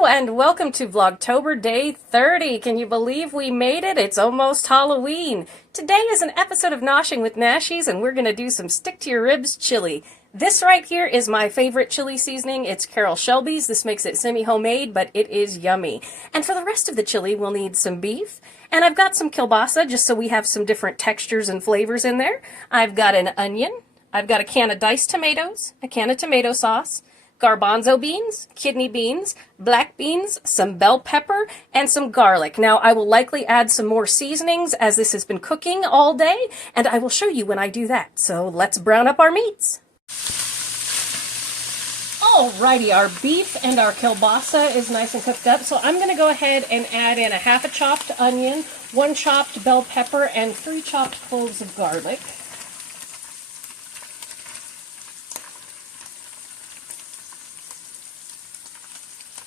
Hello and welcome to Vlogtober Day 30. Can you believe we made it? It's almost Halloween. Today is an episode of Noshing with Nashies and we're going to do some stick-to-your-ribs chili. This right here is my favorite chili seasoning. It's Carol Shelby's. This makes it semi-homemade, but it is yummy. And for the rest of the chili, we'll need some beef. And I've got some kielbasa just so we have some different textures and flavors in there. I've got an onion. I've got a can of diced tomatoes, a can of tomato sauce, garbanzo beans, kidney beans, black beans, some bell pepper, and some garlic. Now, I will likely add some more seasonings as this has been cooking all day, and I will show you when I do that. So let's brown up our meats. Alrighty, our beef and our kielbasa is nice and cooked up, so I'm going to go ahead and add in a half a chopped onion, 1 chopped bell pepper, and 3 chopped cloves of garlic.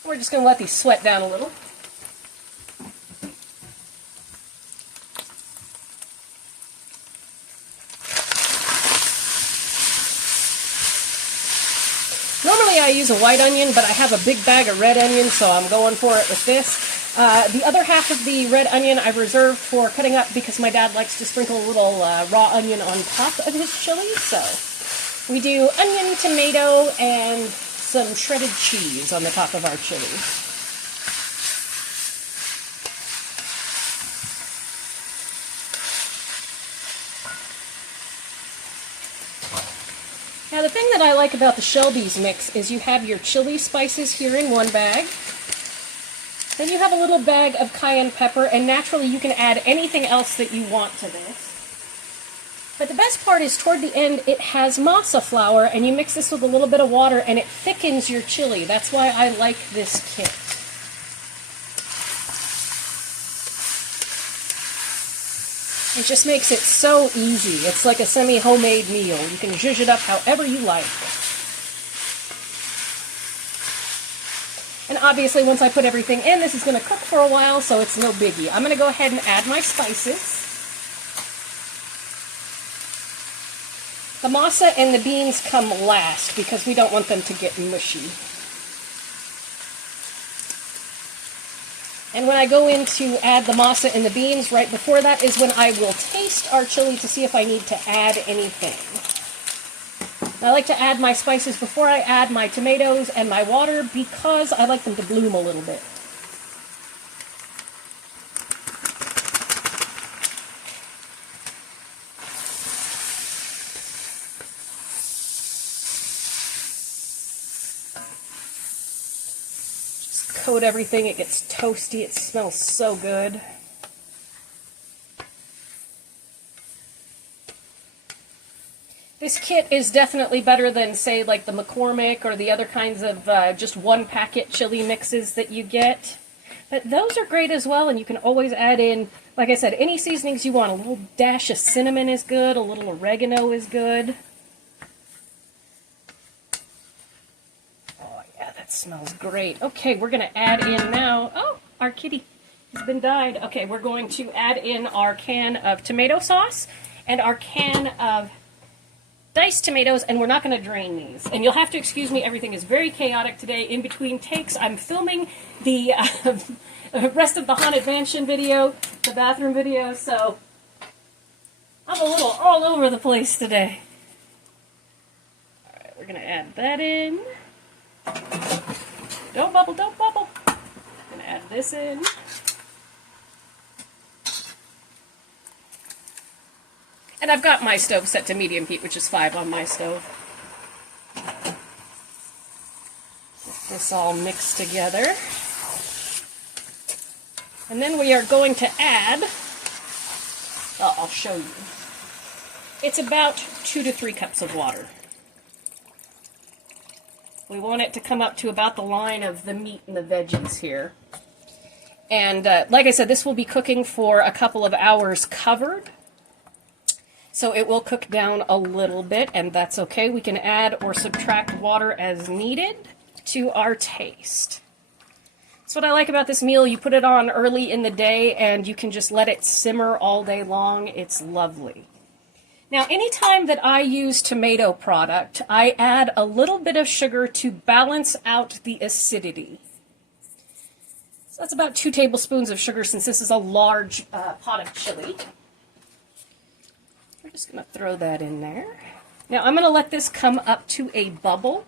We're just going to let these sweat down a little. Normally I use a white onion, but I have a big bag of red onion, so I'm going for it with this. The other half of the red onion I've reserved for cutting up because my dad likes to sprinkle a little raw onion on top of his chili. So we do onion, tomato, and some shredded cheese on the top of our chili. Now the thing that I like about the Shelby's mix is you have your chili spices here in one bag. Then you have a little bag of cayenne pepper, and naturally you can add anything else that you want to this. But the best part is toward the end it has masa flour, and you mix this with a little bit of water and it thickens your chili. That's why I like this kit. It just makes it so easy. It's like a semi-homemade meal. You can zhuzh it up however you like. And obviously once I put everything in, this is going to cook for a while, so it's no biggie. I'm going to go ahead and add my spices. The masa and the beans come last because we don't want them to get mushy. And when I go in to add the masa and the beans, right before that is when I will taste our chili to see if I need to add anything. I like to add my spices before I add my tomatoes and my water because I like them to bloom a little bit. Coat everything, it gets toasty, it smells so good. This kit is definitely better than, say, like the McCormick or the other kinds of just one packet chili mixes that you get. But those are great as well, and you can always add in, like I said, any seasonings you want. A little dash of cinnamon is good, a little oregano is good. Smells great. Okay, we're going to add in now, oh, our kitty has been dyed. Okay, we're going to add in our can of tomato sauce and our can of diced tomatoes, and we're not going to drain these. And you'll have to excuse me, everything is very chaotic today. In between takes, I'm filming the rest of the Haunted Mansion video, the bathroom video, so I'm a little all over the place today. Alright, we're going to add that in. Don't bubble, don't bubble. I'm going to add this in. And I've got my stove set to medium heat, which is 5 on my stove. Get this all mixed together. And then we are going to add, well, I'll show you. It's about 2 to 3 cups of water. We want it to come up to about the line of the meat and the veggies here. And like I said, this will be cooking for a couple of hours covered. So it will cook down a little bit, and that's okay. We can add or subtract water as needed to our taste. That's what I like about this meal. You put it on early in the day, and you can just let it simmer all day long. It's lovely. Now, anytime that I use tomato product, I add a little bit of sugar to balance out the acidity. So that's about 2 tablespoons of sugar since this is a large pot of chili. We're just going to throw that in there. Now I'm going to let this come up to a bubble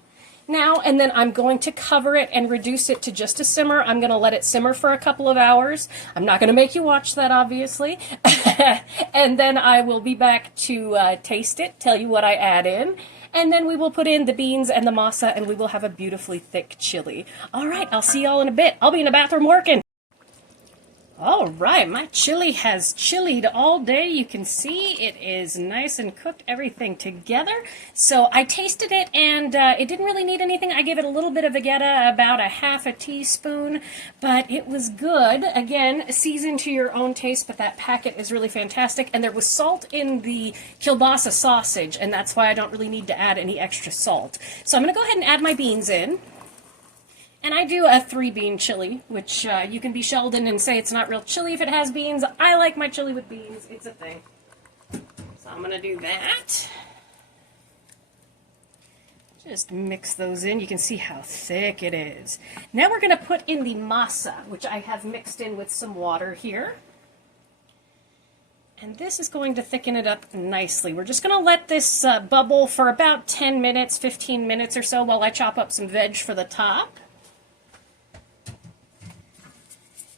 now, and then I'm going to cover it and reduce it to just a simmer. I'm going to let it simmer for a couple of hours. I'm not going to make you watch that, obviously. And then I will be back to taste it, tell you what I add in, and then we will put in the beans and the masa, and we will have a beautifully thick chili. All right, I'll see y'all in a bit. I'll be in the bathroom working. All right, my chili has chilied all day. You can see it is nice and cooked, everything together. So I tasted it, and it didn't really need anything. I gave it a little bit of vegeta, about a half a teaspoon, but it was good. Again, season to your own taste, but that packet is really fantastic. And there was salt in the kielbasa sausage, and that's why I don't really need to add any extra salt. So I'm going to go ahead and add my beans in. And I do a 3-bean chili, which you can be Sheldon and say it's not real chili if it has beans. I like my chili with beans. It's a thing. So I'm going to do that. Just mix those in. You can see how thick it is. Now we're going to put in the masa, which I have mixed in with some water here. And this is going to thicken it up nicely. We're just going to let this bubble for about 10 minutes, 15 minutes or so while I chop up some veg for the top.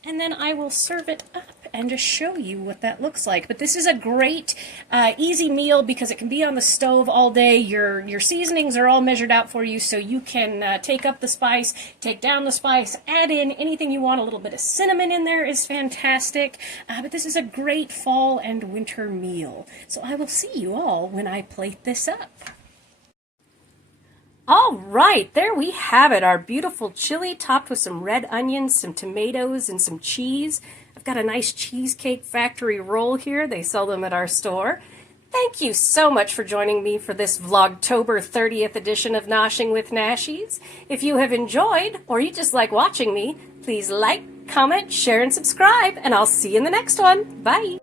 And then I will serve it up and just show you what that looks like. But this is a great, easy meal because it can be on the stove all day. Your seasonings are all measured out for you, so you can take up the spice, take down the spice, add in anything you want. A little bit of cinnamon in there is fantastic. But this is a great fall and winter meal. So I will see you all when I plate this up. All right, there we have it, our beautiful chili topped with some red onions, some tomatoes, and some cheese. I've got a nice Cheesecake Factory roll here. They sell them at our store. Thank you so much for joining me for this Vlogtober 30th edition of Noshing with Nashies. If you have enjoyed, or you just like watching me, please like, comment, share, and subscribe, and I'll see you in the next one. Bye!